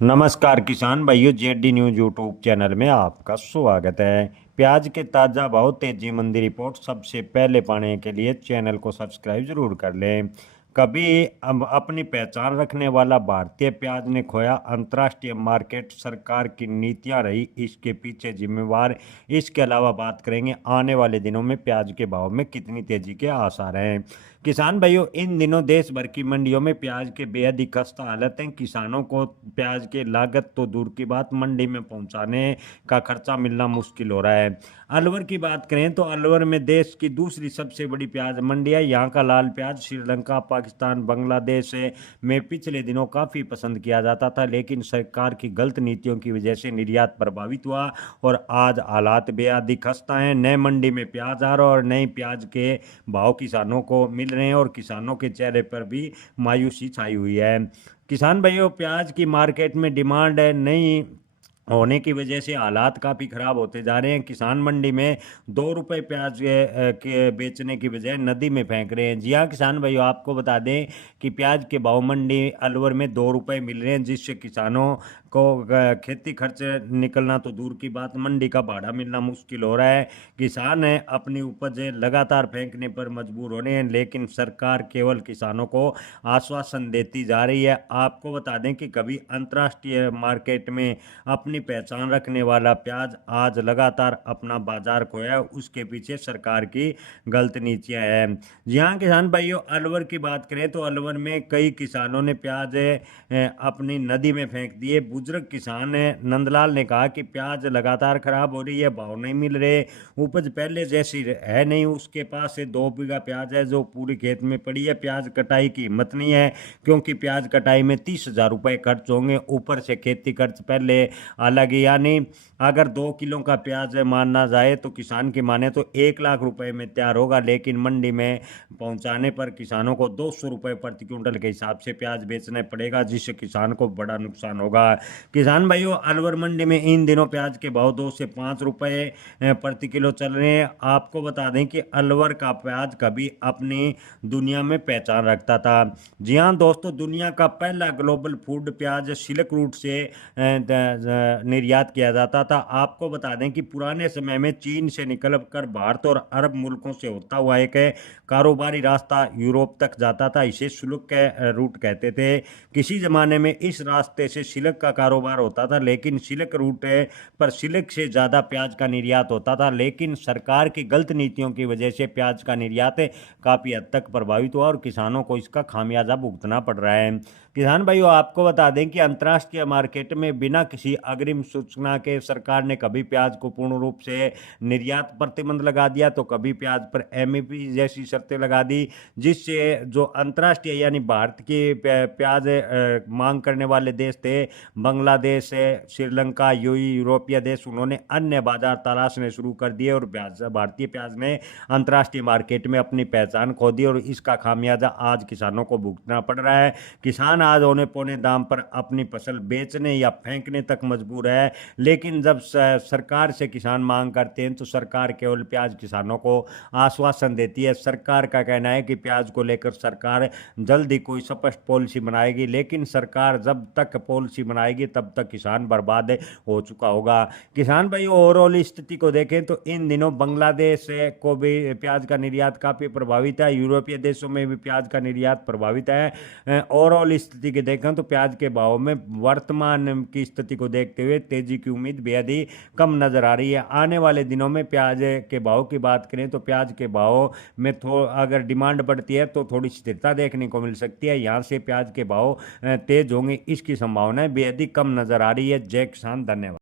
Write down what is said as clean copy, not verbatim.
नमस्कार किसान भाइयों, जेडी न्यूज यूट्यूब चैनल में आपका स्वागत है। प्याज के ताज़ा भाव तेजी मंदी रिपोर्ट सबसे पहले पाने के लिए चैनल को सब्सक्राइब जरूर कर लें। कभी अपनी पहचान रखने वाला भारतीय प्याज ने खोया अंतर्राष्ट्रीय मार्केट, सरकार की नीतियां रही इसके पीछे जिम्मेवार। इसके अलावा बात करेंगे आने वाले दिनों में प्याज के भाव में कितनी तेजी के आसार हैं। किसान भाइयों, इन दिनों देश भर की मंडियों में प्याज के बेहद ही खस्ता हालत है। किसानों को प्याज की लागत तो दूर की बात, मंडी में पहुंचाने का खर्चा मिलना मुश्किल हो रहा है। अलवर की बात करें तो अलवर में देश की दूसरी सबसे बड़ी प्याज मंडी है। यहाँ का लाल प्याज श्रीलंका, पाकिस्तान, बांग्लादेश में पिछले दिनों काफ़ी पसंद किया जाता था, लेकिन सरकार की गलत नीतियों की वजह से निर्यात प्रभावित हुआ और आज हालात बेहद ही खस्ता हैं। नए मंडी में प्याज आ रहा और नए प्याज के भाव किसानों को मिल रहे हैं और किसानों के चेहरे पर भी मायूसी छाई हुई है। किसान भाइयों, प्याज की मार्केट में डिमांड नहीं होने की वजह से हालात काफ़ी ख़राब होते जा रहे हैं। किसान मंडी में 2 रुपये प्याज के बेचने की बजाय नदी में फेंक रहे हैं। जी हाँ किसान भाइयों, आपको बता दें कि प्याज के भाव मंडी अलवर में 2 रुपये मिल रहे हैं, जिससे किसानों को खेती खर्च निकलना तो दूर की बात, मंडी का भाड़ा मिलना मुश्किल हो रहा है। किसान है अपनी उपज लगातार फेंकने पर मजबूर हो रहे हैं, लेकिन सरकार केवल किसानों को आश्वासन देती जा रही है। आपको बता दें कि कभी अंतर्राष्ट्रीय मार्केट में अपनी पहचान रखने वाला प्याज आज लगातार अपना बाजार खोया है, उसके पीछे सरकार की गलत नीतियां हैं। जी हाँ किसान भाइयों, अलवर की बात करें तो अलवर में कई किसानों ने प्याज अपनी नदी में फेंक दिए। बुजुर्ग किसान नंदलाल ने कहा कि प्याज लगातार खराब हो रही है, भाव नहीं मिल रहे, उपज पहले जैसी है नहीं। उसके पास से 2 बीघा प्याज है जो पूरी खेत में पड़ी है। प्याज कटाई की हिम्मत नहीं है, क्योंकि प्याज कटाई में 30,000 रुपये खर्च होंगे, ऊपर से खेती खर्च पहले अलग ही। यानी अगर 2 किलो का प्याज मानना जाए तो किसान की माने तो 1 लाख रुपए में तैयार होगा, लेकिन मंडी में पहुंचाने पर किसानों को 200 रुपये प्रति क्विंटल के हिसाब से प्याज बेचना पड़ेगा, जिससे किसान को बड़ा नुकसान होगा। किसान भाइयों, अलवर मंडी में इन दिनों प्याज के भाव 2 से 5 रुपये प्रति किलो चल रहे हैं। आपको बता दें कि अलवर का प्याज कभी अपनी दुनिया में पहचान रखता था। जी हाँ दोस्तों, दुनिया का पहला ग्लोबल फूड प्याज सिल्क रूट से निर्यात किया जाता था। आपको बता दें कि पुराने समय में चीन से निकल कर भारत और अरब मुल्कों से होता हुआ एक कारोबारी रास्ता यूरोप तक जाता था। इसे सिल्क के रूट कहते थे। किसी ज़माने में इस रास्ते से सिल्क का कारोबार होता था, लेकिन सिल्क रूट पर सिल्क से ज़्यादा प्याज का निर्यात होता था, लेकिन सरकार की गलत नीतियों की वजह से प्याज का निर्यात काफ़ी हद तक प्रभावित हुआ और किसानों को इसका खामियाजा भुगतना पड़ रहा है। किसान भाइयों, आपको बता दें कि अंतर्राष्ट्रीय मार्केट में बिना किसी अग्रिम सूचना के सरकार ने कभी प्याज को पूर्ण रूप से निर्यात प्रतिबंध लगा दिया, तो कभी प्याज पर एमएपी जैसी शर्तें लगा दी, जिससे जो अंतर्राष्ट्रीय यानी भारत की प्याज मांग करने वाले देश थे, बांग्लादेश, श्रीलंका, यूरोपीय देश, उन्होंने अन्य बाजार तलाशने शुरू कर दिए और भारतीय प्याज ने अंतर्राष्ट्रीय मार्केट में अपनी पहचान खो दी और इसका खामियाजा आज किसानों को भुगतना पड़ रहा है। किसान आज औने पौने दाम पर अपनी फसल बेचने या फेंकने तक मजबूर है, लेकिन जब सरकार से किसान मांग करते हैं तो सरकार केवल प्याज किसानों को आश्वासन देती है। सरकार का कहना है कि प्याज को लेकर सरकार जल्द ही कोई स्पष्ट पॉलिसी बनाएगी, लेकिन सरकार जब तक पॉलिसी बनाएगी तब तक किसान बर्बाद हो चुका होगा। किसान भाई, ओवरऑल स्थिति को देखें तो इन दिनों बांग्लादेश को भी प्याज का निर्यात काफ़ी प्रभावित है, यूरोपीय देशों में भी प्याज का निर्यात प्रभावित है। ओवरऑल स्थिति के देखें तो प्याज के भाव में वर्तमान की स्थिति को देखते हुए तेजी की उम्मीद बेहद ही कम नजर आ रही है। आने वाले दिनों में प्याज के भाव की बात करें तो प्याज के भाव में अगर डिमांड बढ़ती है तो थोड़ी स्थिरता देखने को मिल सकती है। यहाँ से प्याज के भाव तेज होंगे, इसकी संभावना बेहद ही कम नजर आ रही है। जय किसान, धन्यवाद।